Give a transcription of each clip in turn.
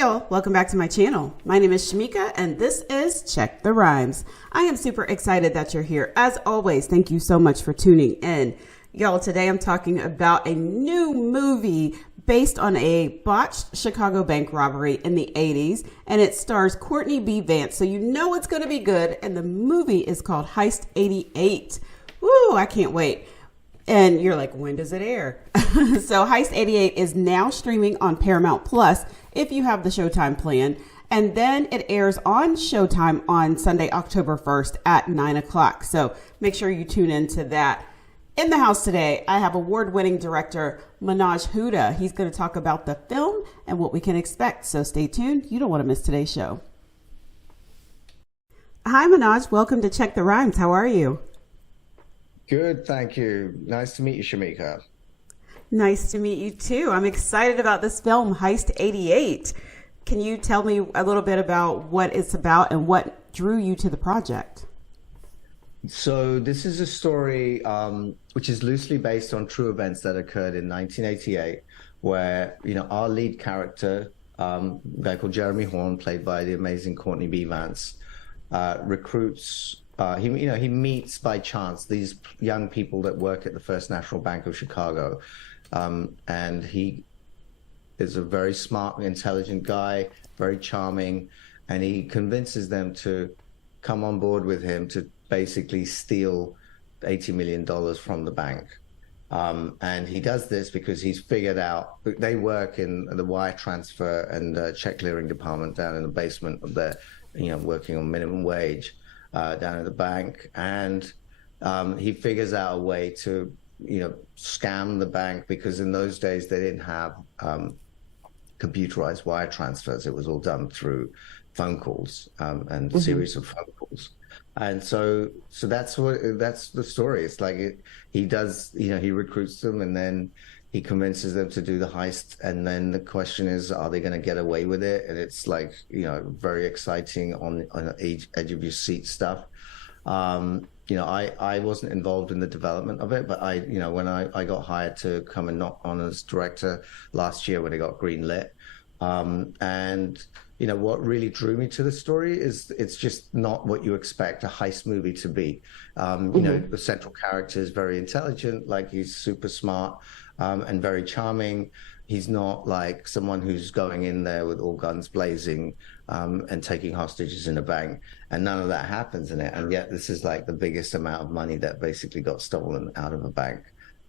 y'all, welcome back to my channel. My name is Shamika and this is Check the Rhymes. I am super excited that you're here. As always, thank you so much for tuning in. Y'all, today I'm talking about a new movie based on a botched Chicago bank robbery in the 80s, and it stars Courtney B. Vance, so you know it's going to be good, and the movie is called Heist 88. Woo, I can't wait. And you're like, when does it air? So Heist 88 is now streaming on Paramount Plus if you have the Showtime plan. And then it airs on Showtime on Sunday, October 1st at 9 o'clock. So make sure you tune into that. In the house today, I have award-winning director Menhaj Huda. He's going to talk about the film and what we can expect. So stay tuned. You don't want to miss today's show. Hi, Menhaj. Welcome to Check the Rhymes. How are you? Good, thank you. Nice to meet you, Shamika. Nice to meet you too. I'm excited about this film, Heist 88. Can you tell me a little bit about what it's about and what drew you to the project? So this is a story which is loosely based on true events that occurred in 1988, where our lead character, a guy called Jeremy Horn, played by the amazing Courtney B. Vance, recruits. He meets by chance these young people that work at the First National Bank of Chicago, and he is a very smart, intelligent guy, very charming, and he convinces them to come on board with him to basically steal $80 million from the bank. And he does this because he's figured out they work in the wire transfer and check clearing department down in the basement of their, working on minimum wage. Down at the bank, and he figures out a way to, scam the bank, because in those days they didn't have computerized wire transfers. It was all done through phone calls and a series of phone calls. And so that's the story. It's like he does, he recruits them, and then he convinces them to do the heist. And then the question is, are they going to get away with it? And it's like, very exciting on the edge of your seat stuff. I wasn't involved in the development of it, but when I got hired to come and knock on as director last year when it got green lit. And what really drew me to the story is it's just not what you expect a heist movie to be. The central character is very intelligent, like he's super smart, and very charming. He's not like someone who's going in there with all guns blazing and taking hostages in a bank, and none of that happens in it. And yet this is like the biggest amount of money that basically got stolen out of a bank.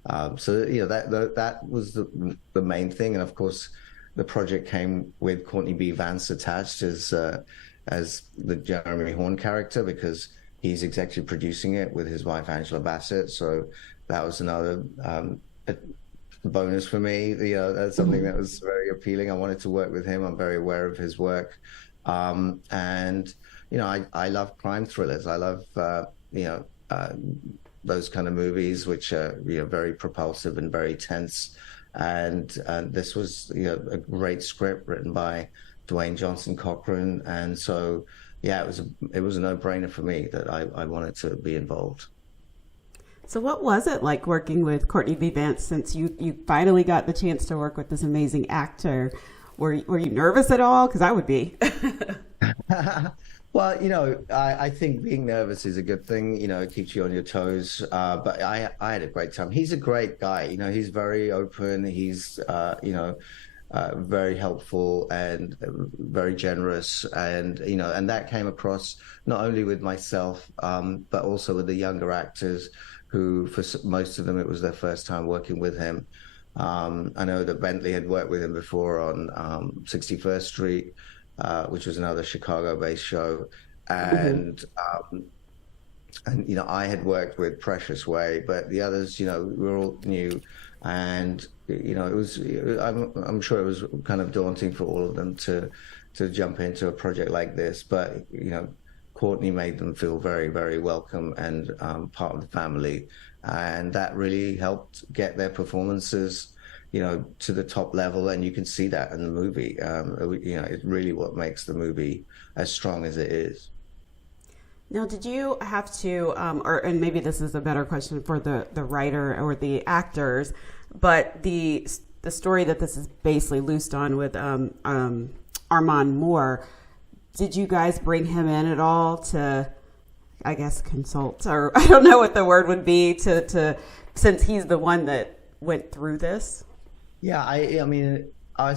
That was the main thing. And of course, the project came with Courtney B. Vance attached as the Jeremy Horn character, because he's executive producing it with his wife Angela Bassett. So that was another bonus for me. That's something that was very appealing. I wanted to work with him. I'm very aware of his work, and I love crime thrillers. I love those kind of movies which are very propulsive and very tense. And this was a great script written by Dwayne Johnson Cochran, and so it was a no-brainer for me that I wanted to be involved. So what was it like working with Courtney B. Vance, since you finally got the chance to work with this amazing actor? Were you nervous at all? Because I would be. Well, I think being nervous is a good thing. It keeps you on your toes. But I had a great time. He's a great guy. He's very open. He's, very helpful and very generous. And, and that came across not only with myself, but also with the younger actors who, for most of them, it was their first time working with him. I know that Bentley had worked with him before on 61st Street. Which was another Chicago-based show, and I had worked with Precious Way, but the others, we were all new, and it was. I'm sure it was kind of daunting for all of them to jump into a project like this, but Courtney made them feel very, very welcome and part of the family, and that really helped get their performances to the top level, and you can see that in the movie. It's really what makes the movie as strong as it is. Now, did you have to, and maybe this is a better question for the writer or the actors, but the story that this is basically loosed on with Armond Moore. Did you guys bring him in at all to, I guess, consult, or I don't know what the word would be, to since he's the one that went through this? Yeah, I mean, I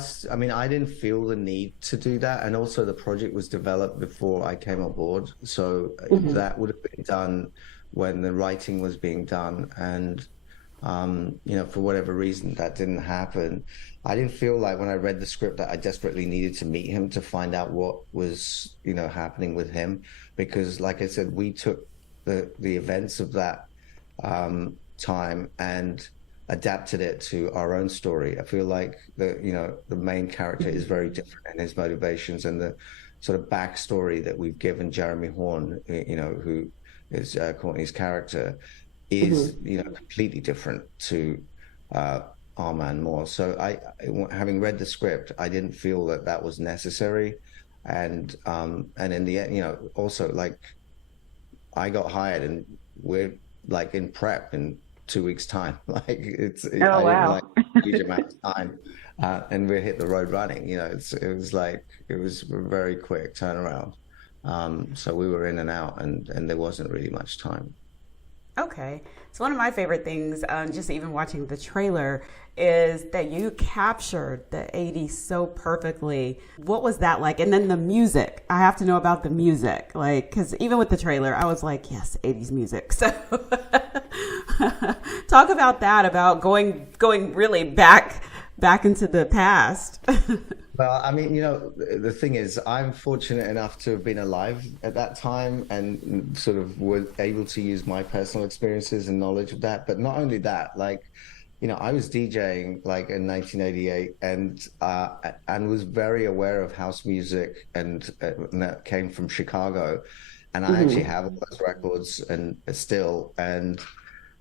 didn't feel the need to do that, and also the project was developed before I came on board, so that would have been done when the writing was being done, and for whatever reason that didn't happen. I didn't feel like when I read the script that I desperately needed to meet him to find out what was happening with him, because like I said, we took the events of that time and adapted it to our own story. I feel like the main character is very different in his motivations, and the sort of backstory that we've given Jeremy Horn, who is Courtney's character, is completely different to Armond Moore. So having read the script, I didn't feel that was necessary, and in the end, also, like, I got hired and we're like in prep in 2 weeks time. Like I didn't like a huge amount of time, and we hit the road running. It was a very quick turnaround. So we were in and out, and there wasn't really much time. Okay. So one of my favorite things, just even watching the trailer, is that you captured the 80s so perfectly. What was that like? And then the music. I have to know about the music. Like, because even with the trailer, I was like, yes, 80s music. So talk about that, about going really back into the past. Well, I mean, the thing is, I'm fortunate enough to have been alive at that time and sort of was able to use my personal experiences and knowledge of that. But not only that, like, I was DJing like in 1988 and was very aware of house music, and that came from Chicago. And I actually have all those records and still. And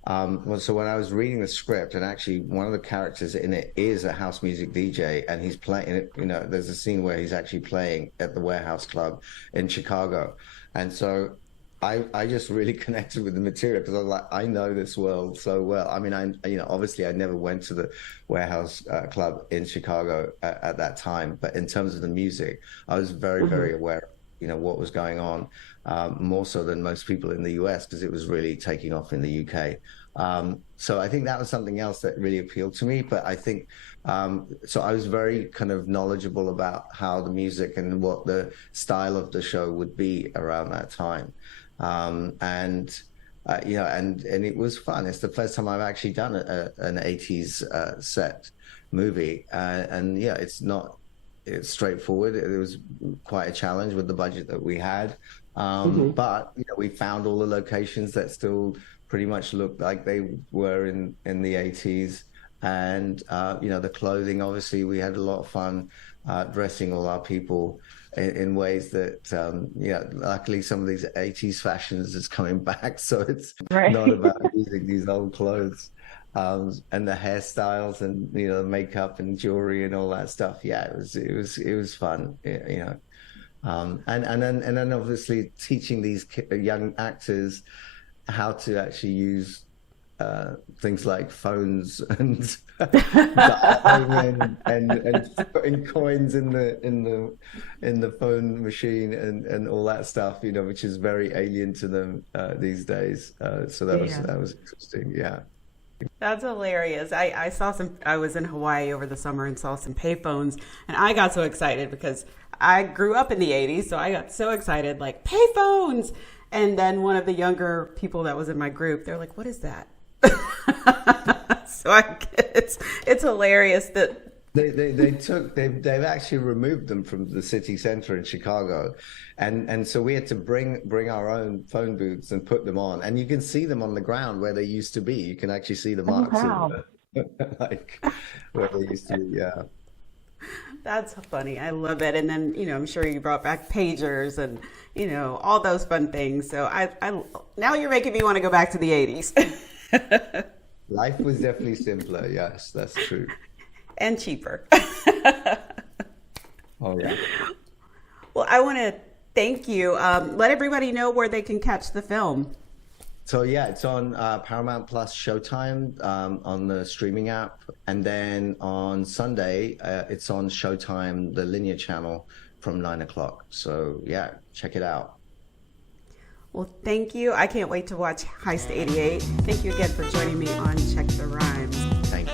so when I was reading the script, and actually one of the characters in it is a house music DJ, and he's playing it, there's a scene where he's actually playing at the Warehouse Club in Chicago. And so I just really connected with the material, because I was like, I know this world so well. I mean, obviously I never went to the Warehouse Club in Chicago at that time, but in terms of the music, I was very, very aware of, what was going on, more so than most people in the US, because it was really taking off in the UK. So I think that was something else that really appealed to me. But I think, so I was very kind of knowledgeable about how the music and what the style of the show would be around that time. And it was fun. It's the first time I've actually done an 80s set movie. It's straightforward. It was quite a challenge with the budget that we had. But we found all the locations that still pretty much looked like they were in the 80s. And, the clothing, obviously, we had a lot of fun dressing all our people in ways that, luckily some of these 80s fashions is coming back. So it's not about using these old clothes. And the hairstyles and, the makeup and jewelry and all that stuff. Yeah, it was fun, and then obviously teaching these young actors how to actually use things like phones and dialing and putting coins in the phone machine and all that stuff, which is very alien to them these days. So that was interesting. Yeah. That's hilarious. I was in Hawaii over the summer and saw some payphones, and I got so excited because I grew up in the 80s. So I got so excited, like, payphones. And then one of the younger people that was in my group, they're like, what is that? So it's hilarious that they've actually removed them from the city center in Chicago, and so we had to bring our own phone booths and put them on, and you can see them on the ground where they used to be. You can actually see the marks like where they used to be. Yeah, that's funny. I love it. And then I'm sure you brought back pagers and all those fun things. So I now you're making me want to go back to the 80s. Life was definitely simpler. Yes, that's true. And cheaper. Oh, yeah. Well, I want to thank you. Let everybody know where they can catch the film. So yeah, it's on Paramount Plus, Showtime, on the streaming app, and then on Sunday it's on Showtime, the linear channel, from 9 o'clock. So yeah, check it out. Well, thank you. I can't wait to watch Heist 88. Thank you again for joining me on Check the Rhymes. Thank you.